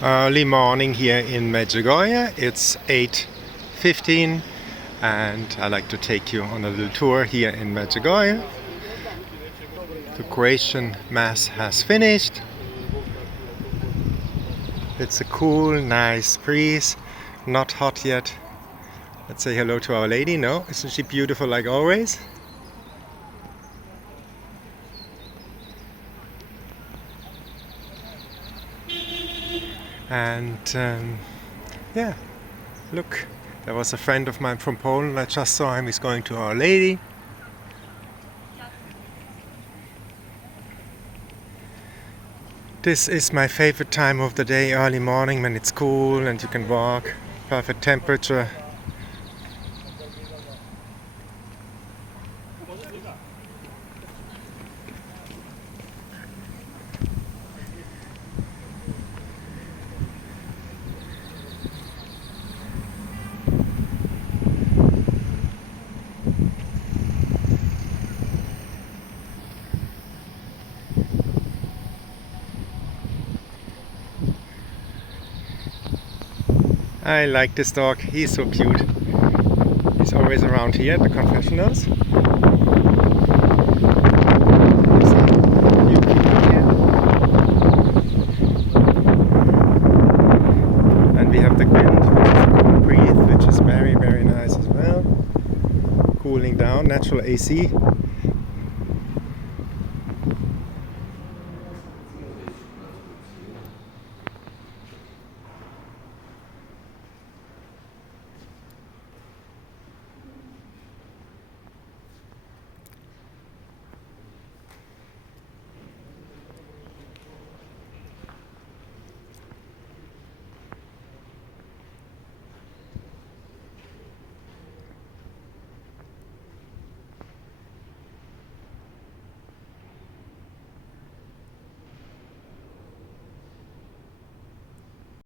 Early morning here in Medjugorje. It's 8:15 and I'd like to take you on a little tour here in Medjugorje. The Croatian Mass has finished. It's a cool, nice breeze, not hot yet. Let's say hello to Our Lady. No, isn't she beautiful like always? And yeah, look, there was a friend of mine from Poland. I just saw him. He's going to Our Lady. This is my favorite time of the day, early morning when it's cool and you can walk. Perfect temperature. I like this dog, he's so cute. He's always around here at the confessionals. And we have the wind, which is a cool breeze, which is very, very nice as well. Cooling down, natural AC.